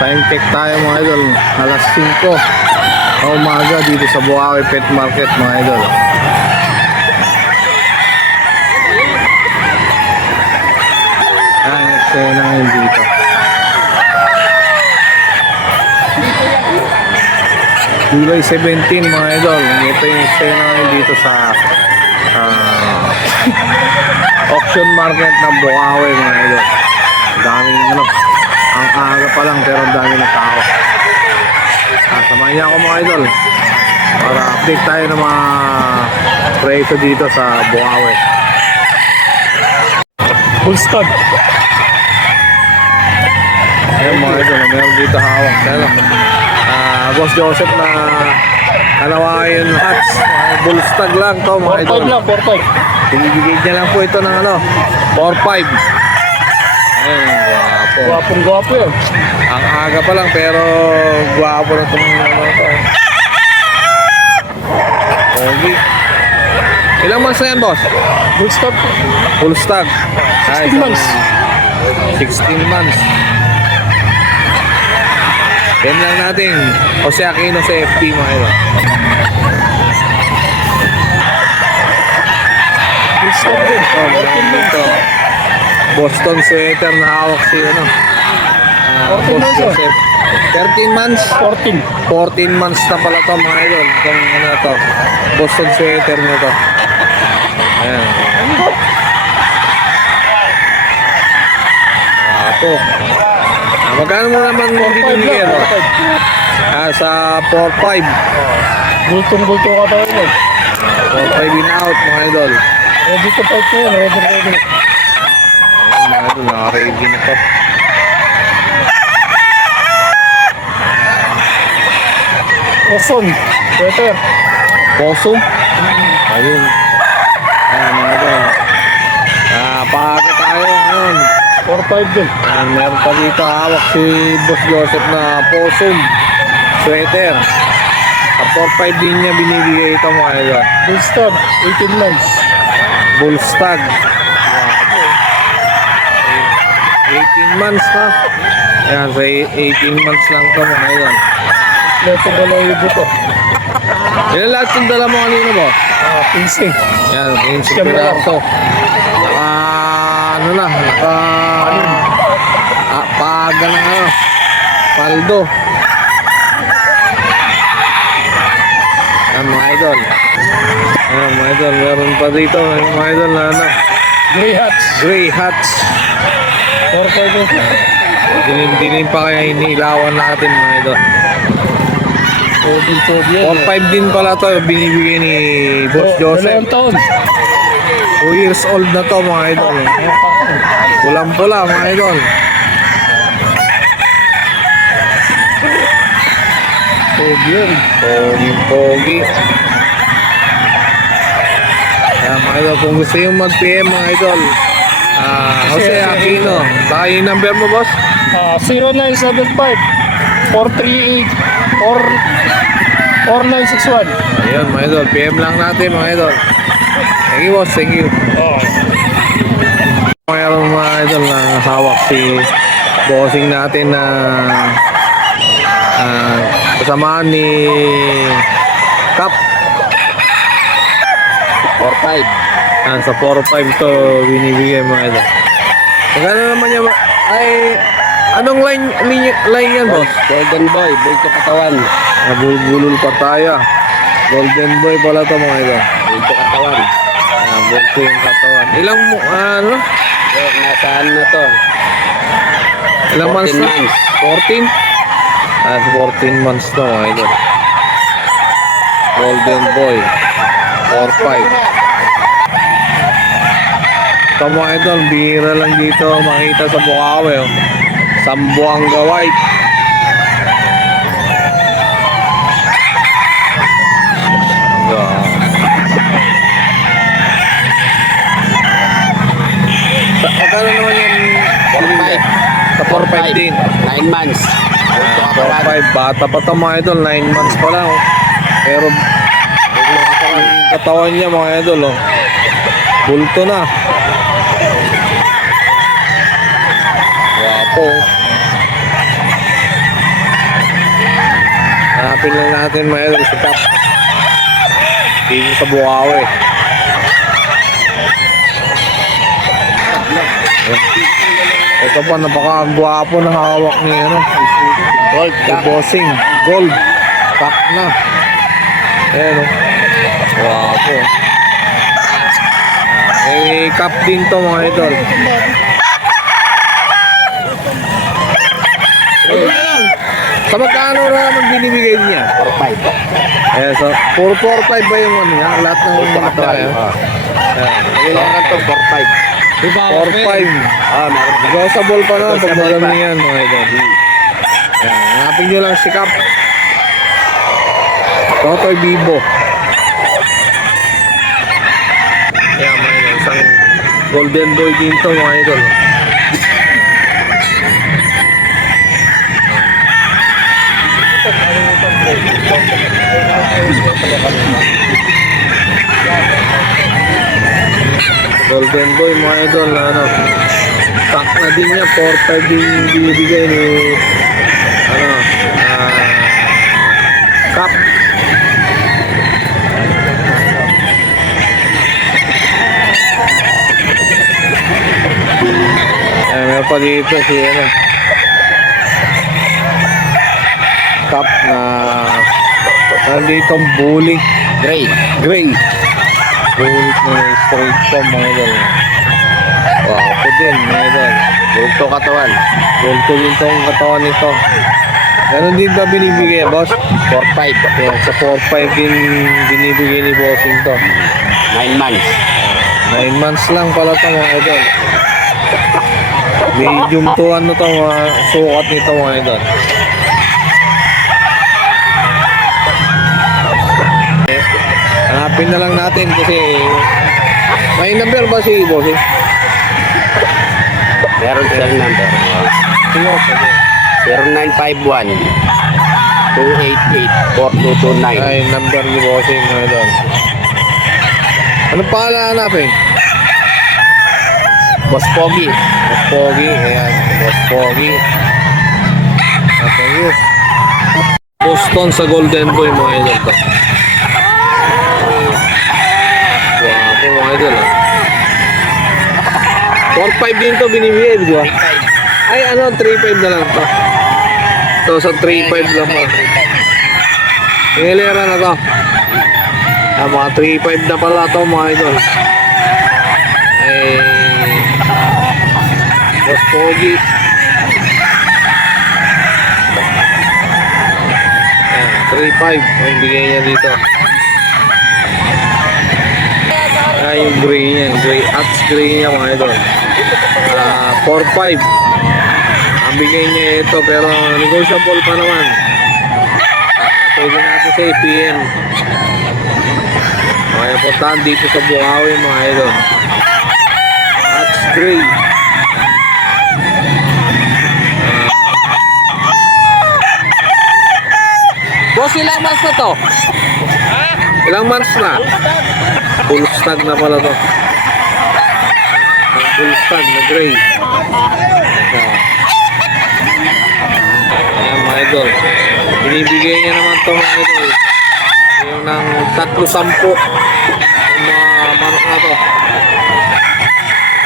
Time check tayo mga idol. Alas 5 na umaga dito sa Bukawi Pet Market mga idol. Ayan, eksena ngayon dito. July 17 mga idol. Ito yung eksena ngayon dito sa auction market ng Bukawi mga idol. Daming ano, ang aga pa lang pero ang dami ng tao. Samahan niya ako mga idol para update tayo ng mga presyo dito sa Bukawi. Full stop. Ayan mga idol, meron dito hawak. Ayan, Boss Joseph na Kalawayan hats. Bullstag lang to mga idol. 4-5 lang, 4-5. Binibigay niya lang po ito ng ano, 4-5. Ayan, gwapo. Gwapong-gwapo yun. Ang aga pa lang pero gwapo na itong ano ito. Pogi. Ilang months na yan, boss? Full stop. Full stag. 16 months. 16 months. Yan lang natin. Jose Aquino sa FB mga ito. Full stop din. 14 months. Boston sweater na hawak si ano. 14 months, Boss Joseph. 13 months. 14. 14 months na pala to mga idol. Itong ano to. Boston sweater mo to. Ayan. Apo. Magkano mo naman mo binibigyan? Sa 4-5. Bultong-bulto ka tayo yun. 4-5 in out mga idol. Ready to fight na yun. Ready. Ayan mga idol. Naka-ready na to. Oson. Sweater. Possum. Ayun. Ayan mga idol. Paaga tayo ngayon. 4-5 din. Meron pa dito hawak si Boss Joseph na Possum sweater. Sa 4-5 din niya binibigay ito mga idol. Full stop. 18 months. Bullstag. 18 months na. Ayan, sa 18 months lang ito mga idol. Leto balayibo to. Ilan lahat yung dala mo kanina boss? Pinsing. Yan, yung Siyempre lang. piraso. Ano na, paaga ng ano, paldo. Yan mga idol. Yan mga idol, meron pa dito mga idol na ano, Grey hats. gray hats. 4-5 din. Dinin pa kaya inilawan natin mga idol. Toby yan. 4-5 din pala to, binibigay ni Boss Joseph. 2 taon. 2 years old na to mga idol. Pulang-pula mga idol. Toby yan. Pogi. Ayan mga idol, kung gusto yung mag-PM mga idol, Jose Aquino. Baka yung number mo boss? 0975 438 4961. Ayun mga idol, PM lang natin mga idol. Thank you boss, thank you. Mayroon mga idol na hawak si bossing natin na kasamaan ni Cap 4-5. Sa 4-5 to binibigay mga idol. Magkano naman yan? Ay, anong line yan boss? Golden boy, bulto katawan. Nabulbulol pa tayo. Golden boy pala to mga idol. Bulto katawan. Bulto yung katawan. Ilang ano? Nasaan na to? Ilang months 14 na? months. 14? 14 months to mga idol. Golden boy. 4-5. Ito mga idol, bihira lang dito makita sa Bukawi. Sambuanga White. Magkano naman yan? 4-5. Sa 4-5 din. 9 months. 4-5. Bata pa ito mga idol. 9 months pa lang. Pero katawan niya mga idol. Bulto na. Wapo. Hanapin lang natin mga idol si Cap. Dito sa Bukawi. Ito pa, napaka-gwapo na hawak ni Gold si cup. Bossing. Gold. Cap na. Ayan o. Gwapo. May cap din to mga idol. Sa magkano naman binibigay niya? 4-5. Eh, so, 445 ba yung ano niya? Lahat ng mga tayo. Kailangan to 4-5. 4-5. Meron ka. Negotiable pa naman pag Negotiable madami pa. yan mga idol. Yan, hanapin nyo lang si Cap. Totoy Bibo. Yan mga idol, isang golden boy din to mga idol. Golden boy mga idol na ano. Stock na din niya, 4-5 din binibigay ni ano, Cap. Meron pa dito si ano, Cap na nandito ang bully Gray. gray. Bullet na straight pa mga idol. Wapo din mga idol. Bulto katawan. Bulto din tong katawan nito. Ganon din ba binibigay, boss? 4-5. Yan, sa 4-5 din binibigay ni bossing to. 9 months. 9 months lang pala to mga idol. Medium to ano to mga sukat nito mga idol. Hanapin na lang natin kasi may number ba si bossing? Meron siyang number. Sige, sige. 0951 288 4229. Ay, number ni bossing mga idol. Ano pangalan hanapin? Boss Pogi. Boss Pogi, ayan, Boss Pogi. Thank you. Boston sa Golden Boy mga idol to. Wow, mga idol ah. 4-5 din to binibigay, di ba? Ay, ano, 3-5 na lang to. Ito sa 3-5 lang mo. Hinilera na to. Ah, mga 3-5 na pala to mga idol. Ay, Boss Pogi. Ayan, 3-5 ang bigay niya dito. Ah, yung gray niya, yung gray, Ats gray niya mga idol. 4-5 ang bigay niya ito, pero negotiable pa naman. Pwede natin sa APM. Okay, puntahan dito sa Bukawi mga idol. Ats gray. Boss, ilang months na to? Ilang months na? Full stag na pala to. Full stag na gray. Ayan mga idol. Binibigay niya naman to mga idol. Yung ng 3-10. Yung mga manok na to.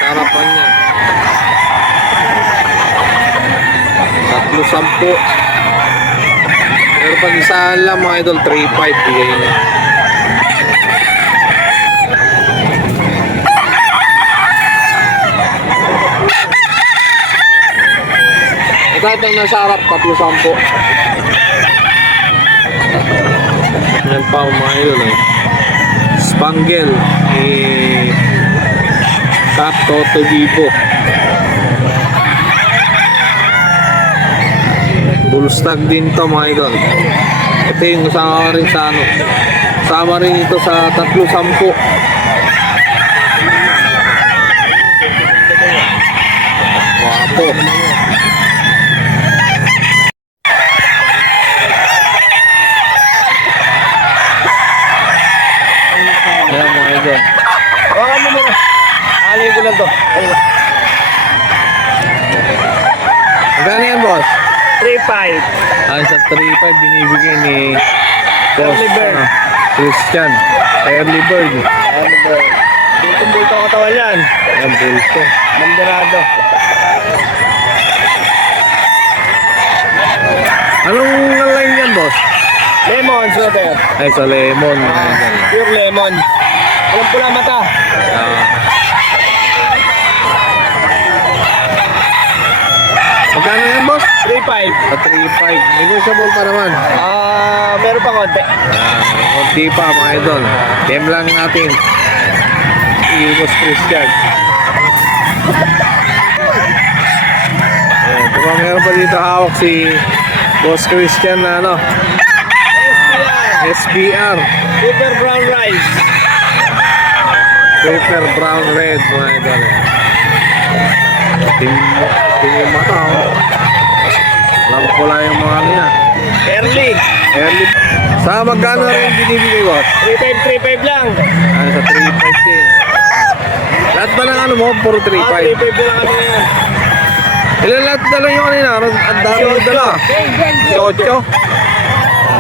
Harapan niya. 3-10. Pero pag isa lang mga idol, 3-5 bigay niya. Ito itong nasa harap, 3-10. Yan pa mga idol eh. Spangle Cap Toto Bibo. Bullstag din to mga idol. Ito yung kasama rin sa ano. Sama rin ito sa 3-10. Wapo. Yan mga idol. Baka mo muna. Alay ko lang to. Magkano yan boss? 3-5 3.5. Ay, sa 3.5 binibigay ni Boss Early bird. Christian. Early bird. Bulto katawan yan. Ayan, bulto. Mandarado. Anong line yan, boss? Lemon, sweater. Ay, sa lemon. Pure lemon. Walang pula mata. Magkano yan, boss? 3.5. Sa 3.5. Negotiable pa naman. Meron pa konti. Konti pa, mga idol. Game lang natin. Si Boss Christian. Ayan, diba meron pa dito hawak si Boss Christian na ano? SBR. Super brown rice. Super brown red, mga idol. Tingin mo ito. Alam ko lang yung mga ano yan. Early. Early. Sa magkano rin binibigay, boss? 3.5 lang. Ano, sa 3.5 din. Lahat ba ng ano mo? Puro 3.5. 3.5 lang kami yan. Ilan lahat dala nyo kanina? Ang dami mo dala. 8.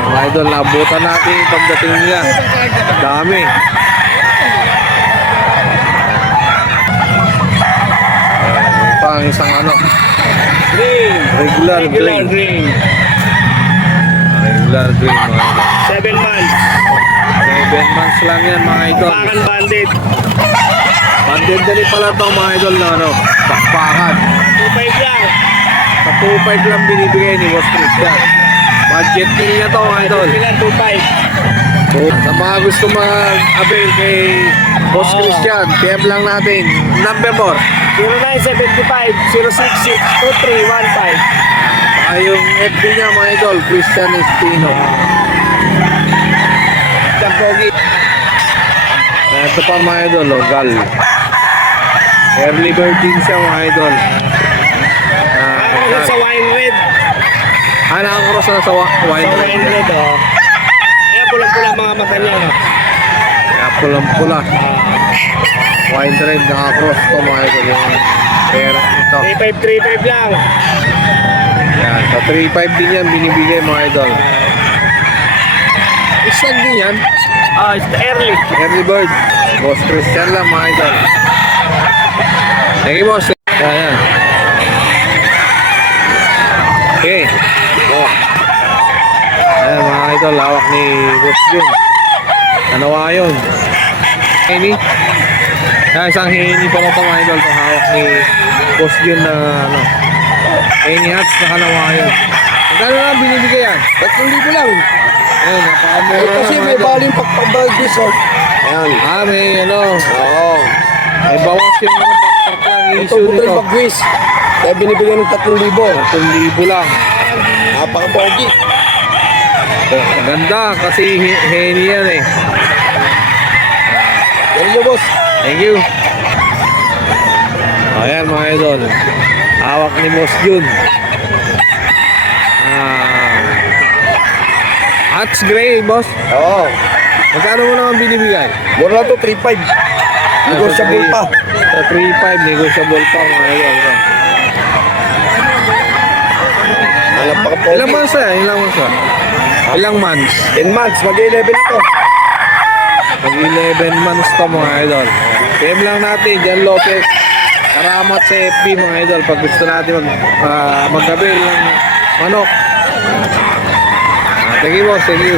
Mga idol, nabutan natin yung pagdating nila. Dami. Pang isang ano, Green. regular green. green. Regular green, mga idol. 7 months. 7 months lang yan, mga idol. Pakan bandit. Banded na rin pala ito, mga idol, na ano, bakbakan. 2.5 lang. Sa 2.5 lang binibigay ni Boss Christian. Budget din niya to, mga idol. Ilan 2.5. Sa mga gusto mag-avail kay Boss Christian, PM lang natin. Number 4. 0975-066-2315. Saka yung FB niya, mga idol, Christian Espino. Champogi. Ito pa, mga idol, oh, gal. Early bird din siya, mga idol. Ako sa wine red. Nakakross na sa wine Sa wine red, oh. Ayan, pulang-pula mga mata niya. No? Kaya pulang-pula. Wine red, nakakross to, mga idol. Yung pera ito. 3.5 lang. Yan, sa 3.5 din yan, binibigay, mga idol. Isang din yan. It's early. Early bird. Boss Christian lang, mga idol. Thank you, boss. Ayan. Okay. Oh. Ayan, mga idol. Lawak ni Boss Jun. Nanawa yun. Hini. Ayan, isang hini pa lang ito, mga idol. Itong hawak ni Boss Jun na ano. Hini hats na kanawa yun. Magkano lang binibigay yan? 3,000 lang. Ayan, napakamura na, Kasi mga may idol. baling pagpabagis, oh. Ayan. May ano. Oo. May bawas yung mga pakpak lang Ito issue butal nito. bagwis. Kaya binibigyan ng 3,000. 1,000 lang. Napaka-pogi. Ganda kasi heni yan eh. Yan nyo, boss. Thank you. Ayan, mga idol. Hawak ni Boss Jun. Hats gray, boss. Oo. Magkano mo naman binibigay? Mura lang to, 3.5. Negotiable pa. Sa 3.5, negotiable pa, mga idol. Napaka-pogi. Ilang months na? Ilang months na? Ilang months? 10 months, mag-11 ito. Pag 11 months to, mga idol. PM lang natin, Jan Lopez. Karamat sa FB, mga idol. Pag gusto natin mag-avail ng manok. Thank you, boss. Thank you.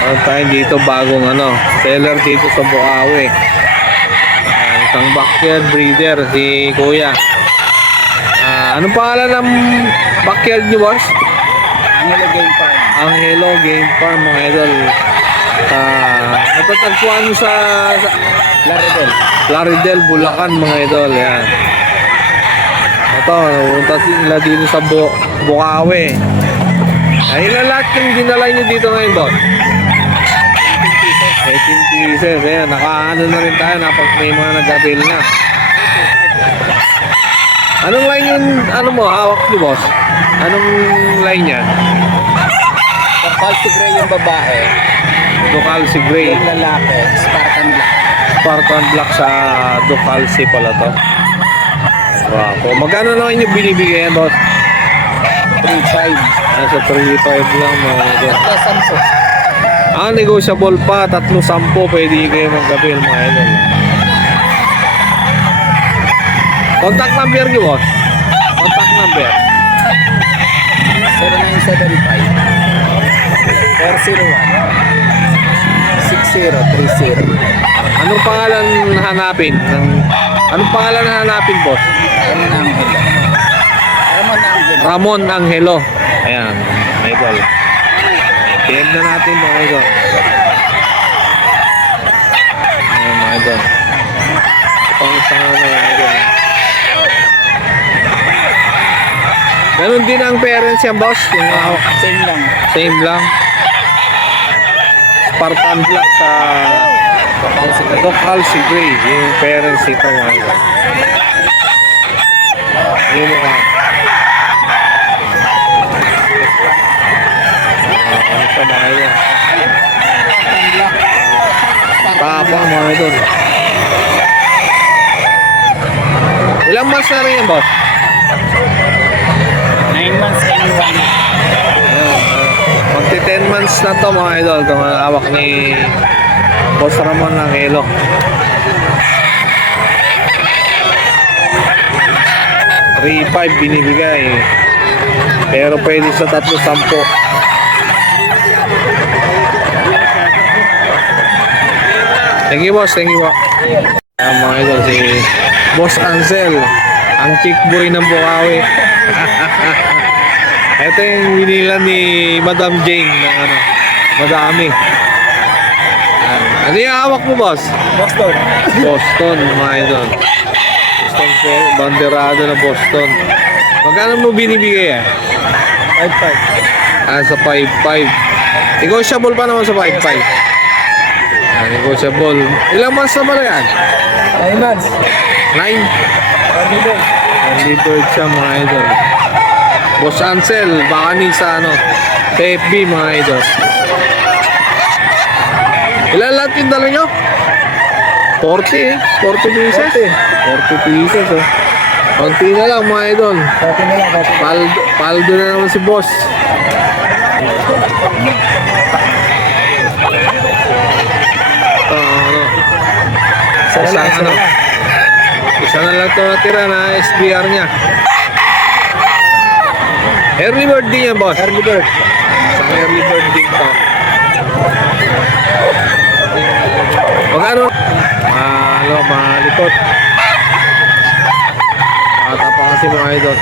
Meron tayo dito bagong seller dito sa Bukawi. Isang backyard breeder, si Kuya. Anong pangalan ng backyard niyo, boss? Angelo Game Farm. Angelo Game Farm, mga idol. Natatagpuan sa Laredel. Laredel, Bulacan, mga idol. Yan. Ito, napunta sila dito sa Bukawi. Ay, ilan lahat yung dinala nyo dito ngayon, boss? 18 pieces. Ayan, nakaano na rin tayo. May mga nag-avail na. Anong line yung, hawak niyo, boss? Anong line yan? Kapal si Gray yung babae. Local si Gray. Yung lalaki, Spartan Black. Spartan Black sa Ducalci pala to. Wow. Magkano naman yung binibigay yan, boss? 3.5. Nasa 3.5 lang mga idol. Ito, 10. Negotiable pa, 3-10 pwede kayo magkapil mga idol. Contact number niyo, boss? Contact number. 0975 401 6030. Anong pangalan hanapin? Anong pangalan hanapin, boss? Ramon Angelo. Ayan, mga idol. PM na natin mga idol. Ayan, mga idol. Pang isang mga idol. Ganun din ang parents yan, boss? Yung Same lang. same lang. Spartan Black sa Ducalci Gray. Yung parents ito mga idol. Yung mga sa mga idol. Tapang mga idol. Ilang months na rin yan, boss? 9 months and 1. Magti 10 months na to mga idol. Itong hawak ni Boss Ramon Angelo. $3.5 binibigay. Pero pwede sa 3-10. Thank you, boss. Thank you, po. Ayan, mga idol, si Boss Ansel, ang chick boy ng Bukawi. Ito yung winila ni Madam Jane ng ano, madami. Ano yung hawak mo, boss? Boston. Boston, mga idol. Boston po, banderado na Boston. Magkano mo binibigay eh? 5.5. Sa 5.5. Negotiable pa naman sa 5.5. Negotiable. Ilang months na pala yan? 9 months. 9? Nandito siya mga idol. Boss Ansel, baka ni sa ano, TFB mga idol. Ilan lahat yung dala nyo? 40 eh. 40 pieces. 40 pieces oh. Konti na lang mga idol. Okay na lang. Paldo na naman si boss. Ano? Isa na lang ito natira na SBR niya. Early bird din yan, boss. Early bird. Isang early bird din to. Magkano? Malikot. Bata pa kasi mga idol.